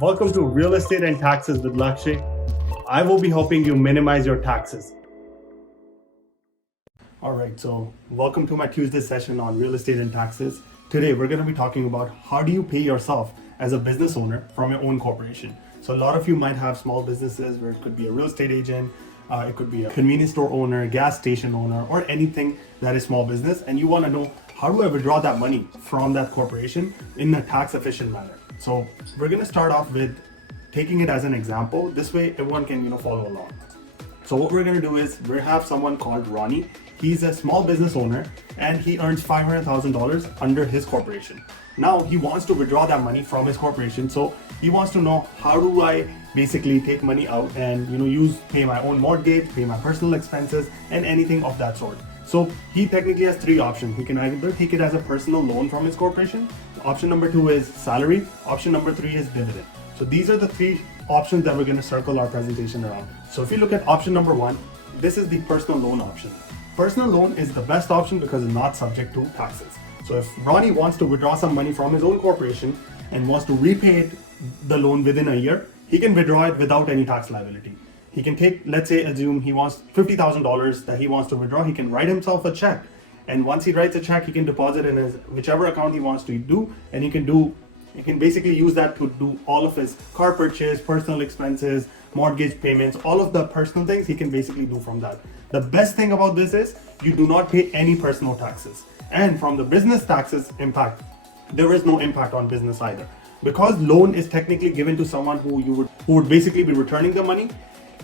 Welcome to Real Estate and Taxes with Lakshay. I will be helping you minimize your taxes. All right, so welcome to my Tuesday session on real estate and taxes. Today, we're going to be talking about how do you pay yourself as a business owner from your own corporation. So a lot of you might have small businesses where it could be a real estate agent, it could be a convenience store owner, gas station owner, or anything that is small business, and you want to know how do I withdraw that money from that corporation in a tax efficient manner. So we're going to start off with taking it as an example. This way everyone can follow along. So what we're going to do is we have someone called Ronnie. He's a small business owner and he earns $500,000 under his corporation. Now he wants to withdraw that money from his corporation. So he wants to know, how do I basically take money out and pay my own mortgage, pay my personal expenses, and anything of that sort. So he technically has three options. He can either take it as a personal loan from his corporation. Option number 2 is salary. Option number 3 is dividend. So these are the three options that we're going to circle our presentation around. So if you look at option number 1, this is the personal loan option. Personal loan is the best option because it's not subject to taxes. So if Ronnie wants to withdraw some money from his own corporation and wants to repay the loan within a year, he can withdraw it without any tax liability. He can take, let's say, assume he wants $50,000 that he wants to withdraw. He can write himself a check. And once he writes a check, he can deposit in his whichever account he wants to do. And he can basically use that to do all of his car purchase, personal expenses, mortgage payments, all of the personal things he can basically do from that. The best thing about this is you do not pay any personal taxes. And from the business taxes impact, there is no impact on business either. Because loan is technically given to someone who would basically be returning the money,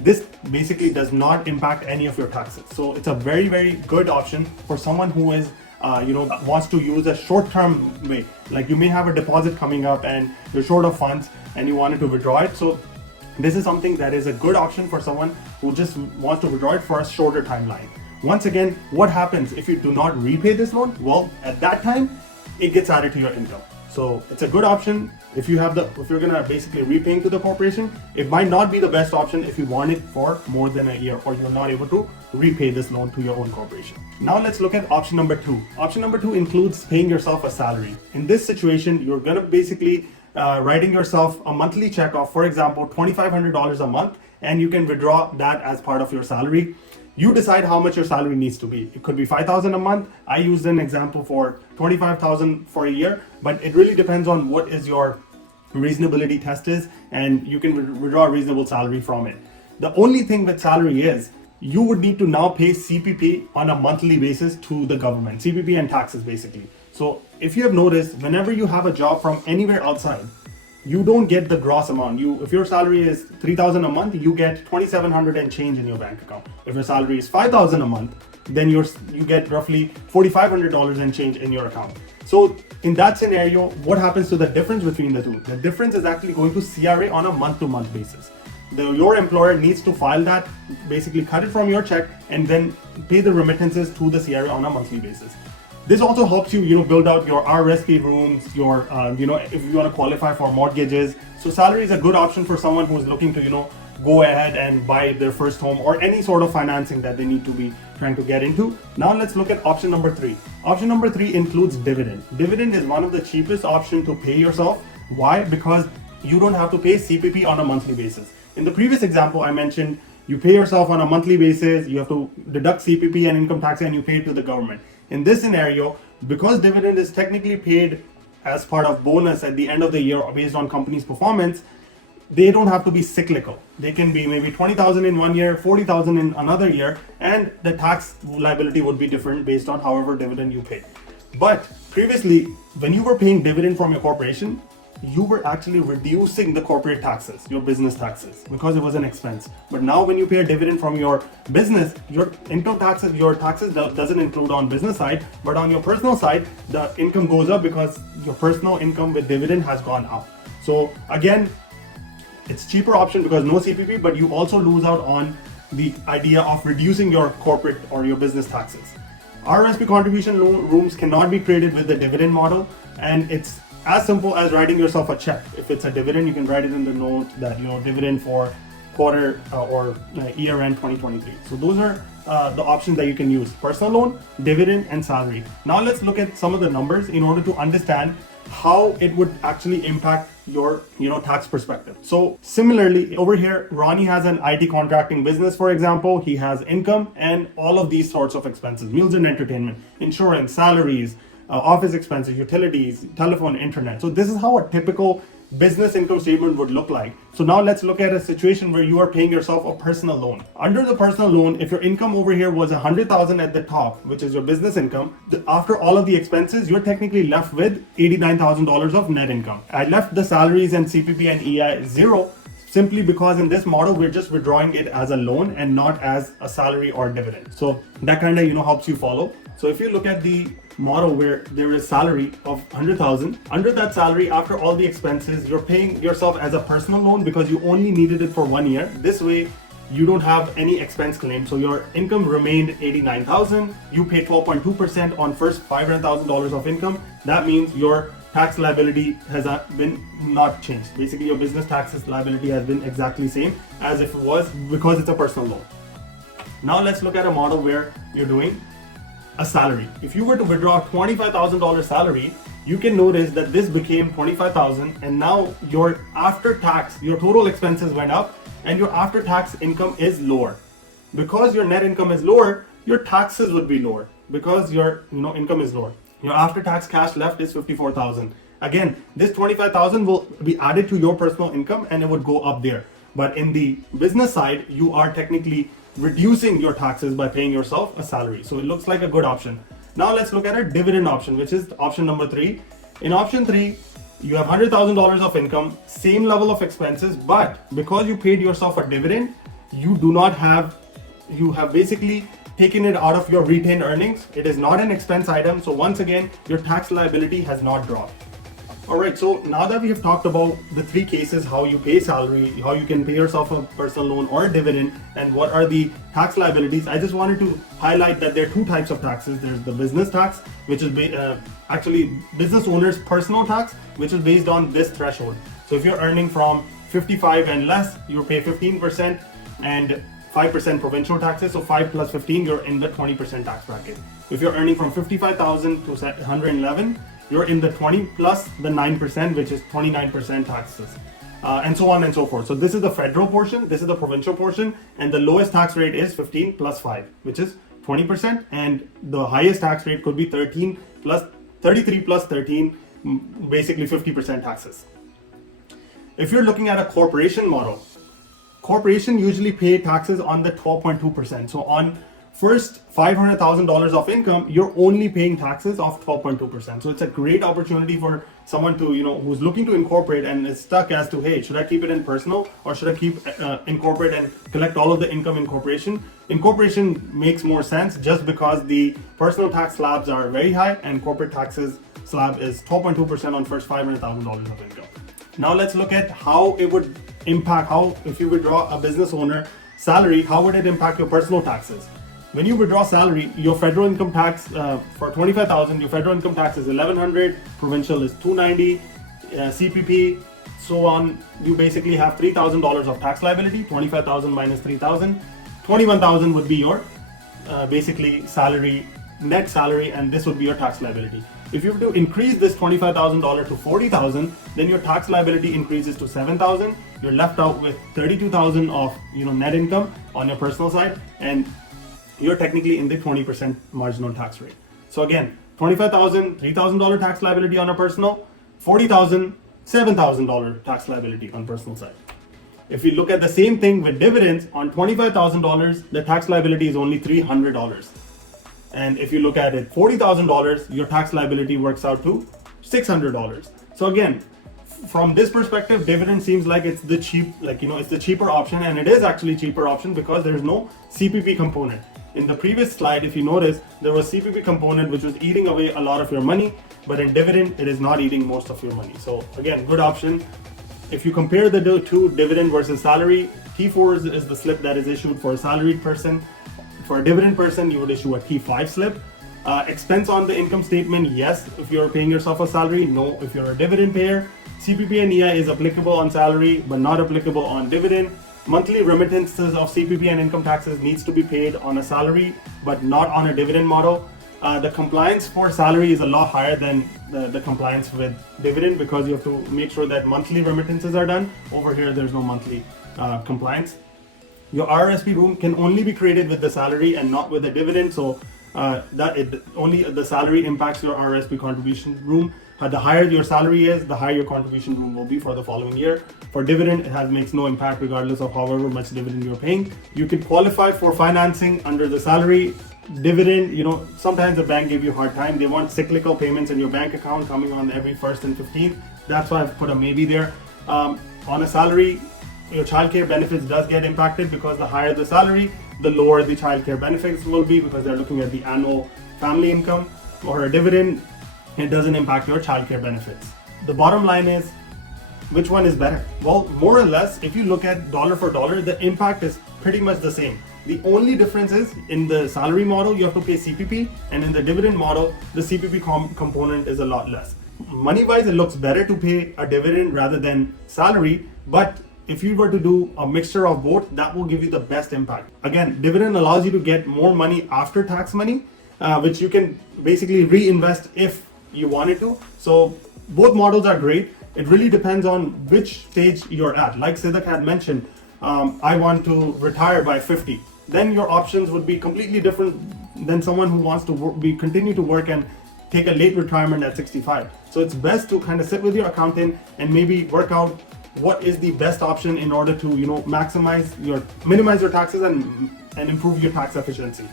this basically does not impact any of your taxes. So it's a very, very good option for someone who is wants to use a short-term way. Like you may have a deposit coming up and you're short of funds and you wanted to withdraw it. So this is something that is a good option for someone who just wants to withdraw it for a shorter timeline. Once again, what happens if you do not repay this loan? Well, at that time, it gets added to your income. So it's a good option if you're gonna basically repaying to the corporation. It might not be the best option if you want it for more than a year or you're not able to repay this loan to your own corporation. Now let's look at option number 2. Option number 2 includes paying yourself a salary. In this situation, you're gonna basically writing yourself a monthly check of, for example, $2,500 a month, and you can withdraw that as part of your salary. You decide how much your salary needs to be. It could be $5,000 a month. I used an example for $25,000 for a year, but it really depends on what is your reasonability test is, and you can withdraw a reasonable salary from it. The only thing with salary is you would need to now pay CPP on a monthly basis to the government, CPP and taxes basically. So if you have noticed, whenever you have a job from anywhere outside, you don't get the gross amount. If your salary is $3,000 a month, you get $2,700 and change in your bank account. If your salary is $5,000 a month, then you get roughly $4,500 and change in your account. So in that scenario, what happens to the difference between the two? The difference is actually going to CRA on a month-to-month basis. Your employer needs to file that, basically cut it from your check, and then pay the remittances to the CRA on a monthly basis. This also helps you, build out your RSP rooms, your, if you want to qualify for mortgages. So salary is a good option for someone who is looking to, go ahead and buy their first home or any sort of financing that they need to be trying to get into. Now let's look at option number 3. Option number 3 includes dividend. Dividend is one of the cheapest options to pay yourself. Why? Because you don't have to pay CPP on a monthly basis. In the previous example, I mentioned you pay yourself on a monthly basis, you have to deduct CPP and income tax, and you pay it to the government. In this scenario, because dividend is technically paid as part of bonus at the end of the year based on company's performance, they don't have to be cyclical. They can be maybe 20,000 in one year, 40,000 in another year, and the tax liability would be different based on however dividend you pay. But previously, when you were paying dividend from your corporation, you were actually reducing the corporate taxes, your business taxes, because it was an expense. But now when you pay a dividend from your business, your income taxes, your taxes doesn't include on business side, but on your personal side, the income goes up because your personal income with dividend has gone up. So again, it's cheaper option because no CPP, but you also lose out on the idea of reducing your corporate or your business taxes. RSP contribution rooms cannot be created with the dividend model, and it's as simple as writing yourself a check. If it's a dividend, you can write it in the note that dividend for quarter or year end 2023. So those are the options that you can use: personal loan, dividend, and salary. Now let's look at some of the numbers in order to understand how it would actually impact your tax perspective. So similarly over here, Ronnie has an IT contracting business, for example. He has income and all of these sorts of expenses: meals and entertainment, insurance, salaries, office expenses, utilities, telephone, internet. So this is how a typical business income statement would look like. So now let's look at a situation where you are paying yourself a personal loan. Under the personal loan, if your income over here was 100,000 at the top, which is your business income, after all of the expenses, you're technically left with $89,000 of net income. I left the salaries and CPP and EI zero simply because in this model, we're just withdrawing it as a loan and not as a salary or dividend. So that kind of, helps you follow. So if you look at the model where there is salary of 100,000, under that salary, after all the expenses, you're paying yourself as a personal loan because you only needed it for 1 year. This way, you don't have any expense claim. So your income remained 89,000. You pay 12.2% on first $500,000 of income. That means your tax liability has been not changed. Basically, your business taxes liability has been exactly same as if it was, because it's a personal loan. Now let's look at a model where you're doing a salary. If you were to withdraw $25,000 salary, you can notice that this became 25,000, and now your after tax, your total expenses went up and your after tax income is lower. Because your net income is lower, your taxes would be lower because your income is lower. Your after tax cash left is 54,000. Again, this 25,000 will be added to your personal income and it would go up there. But in the business side, you are technically reducing your taxes by paying yourself a salary. So it looks like a good option. Now let's look at a dividend option, which is option number 3. In option 3, you have $100,000 of income, same level of expenses, but because you paid yourself a dividend, you have basically taken it out of your retained earnings. It is not an expense item. So once again, your tax liability has not dropped. All right, so now that we have talked about the 3 cases, how you pay salary, how you can pay yourself a personal loan or a dividend, and what are the tax liabilities, I just wanted to highlight that there are 2 types of taxes. There's the business tax, which is actually business owner's personal tax, which is based on this threshold. So if you're earning from 55 and less, you pay 15% and 5% provincial taxes. So 5 plus 15, you're in the 20% tax bracket. If you're earning from 55,000 to 111, you're in the 20 plus the 9%, which is 29% taxes, and so on and so forth. So this is the federal portion, this is the provincial portion, and the lowest tax rate is 15 plus 5, which is 20%, and the highest tax rate could be 33 plus 13, basically 50% taxes. If you're looking at a corporation model, corporation usually pay taxes on the 12.2%. So on first $500,000 of income, you're only paying taxes of 12.2%. So it's a great opportunity for someone to, who's looking to incorporate and is stuck as to, hey, should I keep it in personal or should I keep incorporate and collect all of the income in corporation? Incorporation makes more sense just because the personal tax slabs are very high and corporate taxes slab is 12.2% on first $500,000 of income. Now let's look at how it would impact, if you withdraw a business owner salary, how would it impact your personal taxes? When you withdraw salary, your federal income tax for 25,000, your federal income tax is 1,100, provincial is 290, CPP, so on. You basically have $3,000 of tax liability. 25,000 minus 3,000, 21,000 would be your basically salary, net salary, and this would be your tax liability. If you were to increase this $25,000 to 40,000, then your tax liability increases to 7,000. You're left out with 32,000 of net income on your personal side, and you're technically in the 20% marginal tax rate. So again, 25,000, $3,000 tax liability on a personal, 40,000, $7,000 tax liability on personal side. If you look at the same thing with dividends, on $25,000, the tax liability is only $300. And if you look at it, $40,000, your tax liability works out to $600. So again, from this perspective, dividend seems like it's the it's the cheaper option, and it is actually cheaper option because there's no CPP component. In the previous slide, if you notice, there was CPP component which was eating away a lot of your money, but in dividend, it is not eating most of your money. So again, good option. If you compare the 2, dividend versus salary, T4 is the slip that is issued for a salaried person. For a dividend person, you would issue a T5 slip. Expense on the income statement, yes, if you're paying yourself a salary, no, if you're a dividend payer. CPP and EI is applicable on salary, but not applicable on dividend. Monthly remittances of CPP and income taxes needs to be paid on a salary, but not on a dividend model. The compliance for salary is a lot higher than the compliance with dividend, because you have to make sure that monthly remittances are done. Over here, there's no monthly compliance. Your RRSP room can only be created with the salary and not with the dividend. So only the salary impacts your RRSP contribution room. The higher your salary is, the higher your contribution room will be for the following year. For dividend, it makes no impact regardless of however much dividend you're paying. You can qualify for financing under the salary. Dividend, sometimes the bank give you a hard time. They want cyclical payments in your bank account coming on every 1st and 15th. That's why I've put a maybe there. On a salary, your childcare benefits does get impacted, because the higher the salary, the lower the childcare benefits will be, because they're looking at the annual family income. Or a dividend, it doesn't impact your childcare benefits. The bottom line is, which one is better? Well, more or less, if you look at dollar for dollar, the impact is pretty much the same. The only difference is, in the salary model, you have to pay CPP, and in the dividend model, the CPP component is a lot less. Money-wise, it looks better to pay a dividend rather than salary, but if you were to do a mixture of both, that will give you the best impact. Again, dividend allows you to get more money after tax money, which you can basically reinvest if you wanted to. So both models are great. It really depends on which stage you're at. Like Siddharth had mentioned, I want to retire by 50. Then your options would be completely different than someone who wants to continue to work and take a late retirement at 65. So it's best to kind of sit with your accountant and maybe work out what is the best option in order to minimize your taxes and improve your tax efficiency.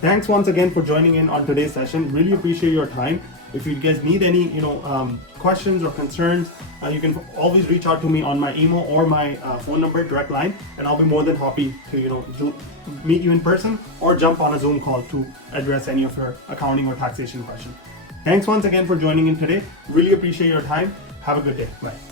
Thanks once again for joining in on today's session. Really appreciate your time. If you guys need any questions or concerns, you can always reach out to me on my email or my phone number, direct line, and I'll be more than happy to meet you in person or jump on a Zoom call to address any of your accounting or taxation questions. Thanks once again for joining in today. Really appreciate your time. Have a good day. Bye.